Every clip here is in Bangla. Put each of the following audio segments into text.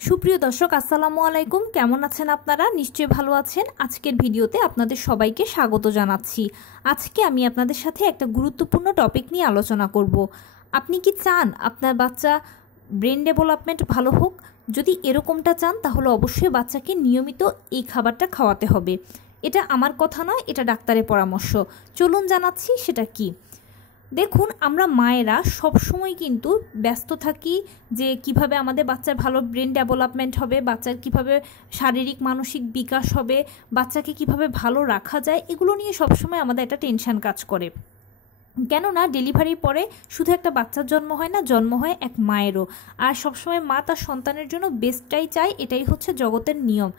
সুপ্রিয় দর্শক আসসালামু আলাইকুম, কেমন আছেন আপনারা? নিশ্চয়ই ভালো আছেন। আজকের ভিডিওতে আপনাদের সবাইকে স্বাগত জানাচ্ছি। আজকে আমি আপনাদের সাথে একটা গুরুত্বপূর্ণ টপিক নিয়ে আলোচনা করব। আপনি কি চান আপনার বাচ্চা ব্রেন ডেভেলপমেন্ট ভালো হোক? যদি এরকমটা চান তাহলে অবশ্যই বাচ্চাকে নিয়মিত এই খাবারটা খাওয়াতে হবে। এটা আমার কথা নয়, এটা ডাক্তারের পরামর্শ। চলুন জানাচ্ছি সেটা কি। দেখুন, আমরা মায়েরা সবসময় কিন্তু ব্যস্ত থাকি যে কিভাবে আমাদের বাচ্চার ভালো ব্রেন ডেভেলপমেন্ট হবে, বাচ্চার কিভাবে শারীরিক মানসিক বিকাশ হবে, বাচ্চাকে কিভাবে ভালো রাখা যায়, এগুলো নিয়ে সবসময় আমাদের একটা টেনশন কাজ করে। কেননা ডেলিভারির পরে শুধু একটা বাচ্চার জন্ম হয় না, জন্ম হয় এক মায়েরও। আর সবসময় মা তার সন্তানের জন্য বেস্টটাই চায়, এটাই হচ্ছে জগতের নিয়ম।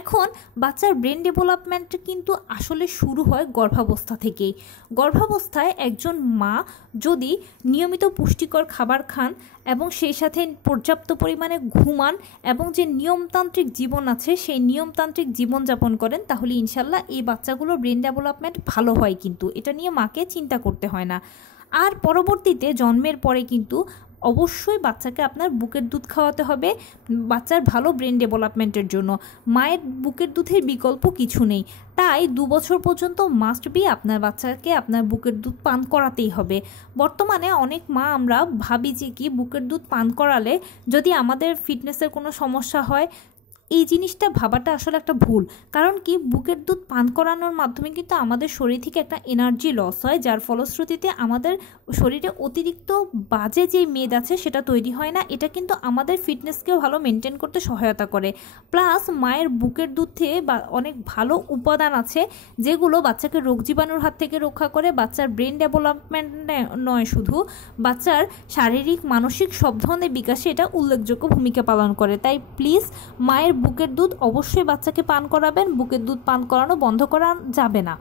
এখন বাচ্চার ব্রেন ডেভেলপমেন্ট কিন্তু আসলে শুরু হয় গর্ভাবস্থা থেকেই। গর্ভাবস্থায় একজন মা যদি নিয়মিত পুষ্টিকর খাবার খান এবং সেই সাথে পর্যাপ্ত পরিমাণে ঘুমান এবং যে নিয়মতান্ত্রিক জীবন আছে সেই নিয়মতান্ত্রিক জীবনযাপন করেন, তাহলে ইনশাল্লাহ এই বাচ্চাগুলোর ব্রেন ডেভেলপমেন্ট ভালো হয়। কিন্তু এটা নিয়ে মাকে চিন্তা করতে হয় না। আর পরবর্তীতে জন্মের পরে কিন্তু অবশ্যই বাচ্চাকে আপনার বুকের দুধ খাওয়াতে হবে বাচ্চার ভালো ব্রেন ডেভেলপমেন্টের জন্য। মায়ের বুকের দুধের বিকল্প কিছু নেই। তাই 2 বছর পর্যন্ত মাস্ট বি আপনার বাচ্চাকে আপনার বুকের দুধ পান করাতেই হবে। বর্তমানে অনেক মা আমরা ভাবি যে কি বুকের দুধ পান করালে যদি আমাদের ফিটনেসের কোনো সমস্যা হয়, এই জিনিসটা ভাবাটা আসলে একটা ভুল। কারণ কি, বুকের দুধ পান করানোর মাধ্যমে কিন্তু আমাদের শরীর থেকে একটা এনার্জি লস হয়, যার ফলশ্রুতিতে আমাদের শরীরে অতিরিক্ত বাজে যে মেদ আছে সেটা তৈরি হয় না। এটা কিন্তু আমাদের ফিটনেসকেও ভালো মেনটেন করতে সহায়তা করে। প্লাস মায়ের বুকের দুধ থেকে অনেক ভালো উপাদান আছে যেগুলো বাচ্চাকে রোগ জীবাণুর হাত থেকে রক্ষা করে। বাচ্চার ব্রেন ডেভেলপমেন্ট নয় শুধু, বাচ্চার শারীরিক মানসিক সব ধরনের বিকাশে এটা উল্লেখযোগ্য ভূমিকা পালন করে। তাই প্লিজ মায়ের বুকের দুধ অবশ্যই বাচ্চাকে পান করাবেন। বুকের দুধ পান করানো বন্ধ করা যাবে না।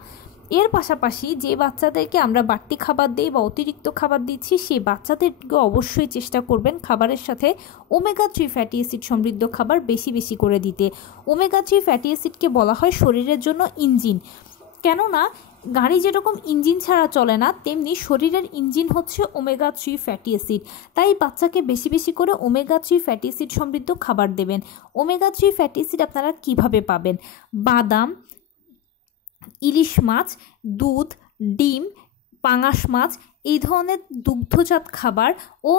এর পাশাপাশি যে বাচ্চাদেরকে আমরা বাড়তি খাবার দিই বা অতিরিক্ত খাবার দিচ্ছি, সেই বাচ্চাদেরকে অবশ্যই চেষ্টা করবেন খাবারের সাথে ওমেগা 3 ফ্যাটি অ্যাসিড সমৃদ্ধ খাবার বেশি বেশি করে দিতে। ওমেগা 3 ফ্যাটি অ্যাসিডকে বলা হয় শরীরের জন্য ইঞ্জিন। কেননা গাড়ি যেরকম ইঞ্জিন ছাড়া চলে না, তেমনি শরীরের ইঞ্জিন হচ্ছে ওমেগা 3 ফ্যাটি অ্যাসিড। তাই বাচ্চাকে বেশি বেশি করে ওমেগা 3 ফ্যাটি অ্যাসিড সমৃদ্ধ খাবার দেবেন। ওমেগা 3 ফ্যাটি অ্যাসিড আপনারা কিভাবে পাবেন? বাদাম, ইলিশ মাছ, দুধ, ডিম, পাঙাশ মাছ, এই ধরনের দুগ্ধজাত খাবার ও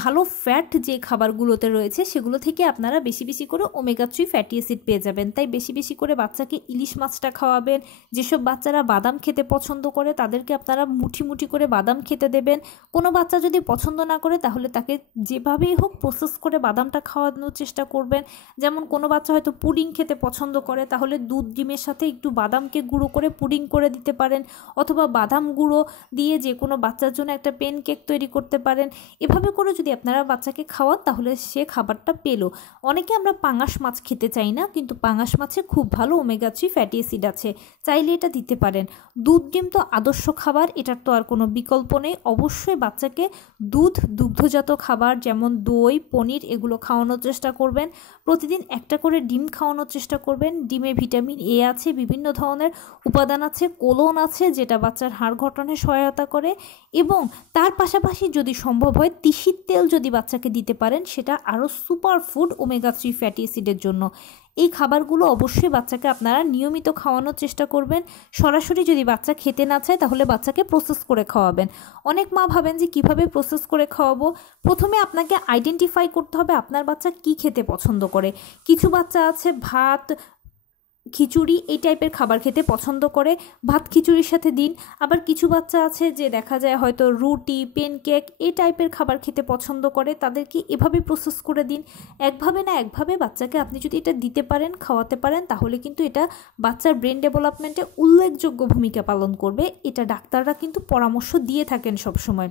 ভালো ফ্যাট যে খাবারগুলোতে রয়েছে সেগুলো থেকে আপনারা বেশি বেশি করে ওমেগা 3 ফ্যাটি অ্যাসিড পেয়ে যাবেন। তাই বেশি বেশি করে বাচ্চাকে ইলিশ মাছটা খাওয়াবেন। যেসব বাচ্চারা বাদাম খেতে পছন্দ করে তাদেরকে আপনারা মুঠি মুঠি করে বাদাম খেতে দেবেন। কোনো বাচ্চা যদি পছন্দ না করে তাহলে তাকে যেভাবেই হোক প্রসেস করে বাদামটা খাওয়ানোর চেষ্টা করবেন। যেমন কোনো বাচ্চা হয়তো পুডিং খেতে পছন্দ করে, তাহলে দুধ ডিমের সাথে একটু বাদামকে গুঁড়ো করে পুডিং করে দিতে পারেন, অথবা বাদাম গুঁড়ো দিয়ে যে কোনো বাচ্চার জন্য একটা পেন কেক তৈরি করতে পারেন। এভাবে করে যদি আপনারা বাচ্চাকে খাওয়ান তাহলে সে খাবারটা পেলো। অনেকে আমরা পাঙাশ মাছ খেতে চাই না, কিন্তু পাঙাশ মাছে খুব ভালো ওমেগা 3 ফ্যাটি অ্যাসিড আছে, চাইলে এটা দিতে পারেন। দুধ ডিম তো আদর্শ খাবার, এটার তো আর কোনো বিকল্প নেই। অবশ্যই বাচ্চাকে দুধ, দুগ্ধজাত খাবার যেমন দই, পনির এগুলো খাওয়ানোর চেষ্টা করবেন। প্রতিদিন একটা করে ডিম খাওয়ানোর চেষ্টা করবেন। ডিমে ভিটামিন এ আছে, বিভিন্ন ধরনের উপাদান আছে, কোলন আছে যেটা বাচ্চার হাড় গঠনে সহায়তা করে। এবং তার পাশাপাশি যদি সম্ভব হয় তিসির তেল যদি বাচ্চাকে দিতে পারেন, সেটা আরও সুপার ফুড ওমেগা 3 ফ্যাটি অ্যাসিডের জন্য। এই খাবারগুলো অবশ্যই বাচ্চাকে আপনারা নিয়মিত খাওয়ানোর চেষ্টা করবেন। সরাসরি যদি বাচ্চা খেতে না চায় তাহলে বাচ্চাকে প্রসেস করে খাওয়াবেন। অনেক মা ভাবেন যে কিভাবে প্রসেস করে খাওয়াবো। প্রথমে আপনাকে আইডেন্টিফাই করতে হবে আপনার বাচ্চা কি খেতে পছন্দ করে। কিছু বাচ্চা আছে ভাত, খিচুড়ি এই টাইপের খাবার খেতে পছন্দ করে, ভাত খিচুড়ির সাথে দিন। আবার কিছু বাচ্চা আছে যে দেখা যায় হয়তো রুটি, পেনকেক এই টাইপের খাবার খেতে পছন্দ করে, তাদেরকে এভাবে প্রসেস করে দিন। একভাবে না একভাবে বাচ্চাকে আপনি যদি এটা দিতে পারেন, খাওয়াতে পারেন, তাহলে কিন্তু এটা বাচ্চার ব্রেন ডেভেলপমেন্টে উল্লেখযোগ্য ভূমিকা পালন করবে। এটা ডাক্তাররা কিন্তু পরামর্শ দিয়ে থাকেন সবসময়।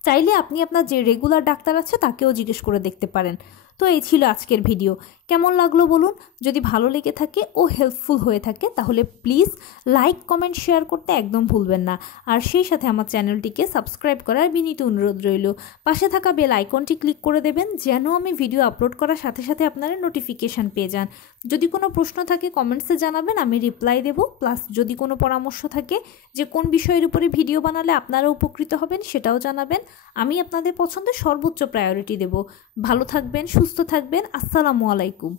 চাইলে আপনি আপনার যে রেগুলার ডাক্তার আছে তাকেও জিজ্ঞেস করে দেখতে পারেন। তো এই ছিল আজকের ভিডিও। কেমন লাগলো বলুন। যদি ভালো লেগে থাকে ও হেল্পফুল হয়ে থাকে তাহলে প্লিজ লাইক, কমেন্ট, শেয়ার করতে একদম ভুলবেন না। আর সেই সাথে আমার চ্যানেলটিকে সাবস্ক্রাইব করার বিনীত অনুরোধ রইল। পাশে থাকা বেল আইকনটি ক্লিক করে দেবেন যেন আমি ভিডিও আপলোড করার সাথে সাথে আপনারা নোটিফিকেশান পেয়ে যান। যদি কোনো প্রশ্ন থাকে কমেন্টসে জানাবেন, আমি রিপ্লাই দেব। প্লাস যদি কোনো পরামর্শ থাকে যে কোন বিষয়ের উপরে ভিডিও বানালে আপনারা উপকৃত হবেন সেটাও জানাবেন। আমি আপনাদের পছন্দে সর্বোচ্চ প্রায়োরিটি দেব। ভালো থাকবেন, সুস্থ সুস্থ থাকবেন। আসসালামু আলাইকুম।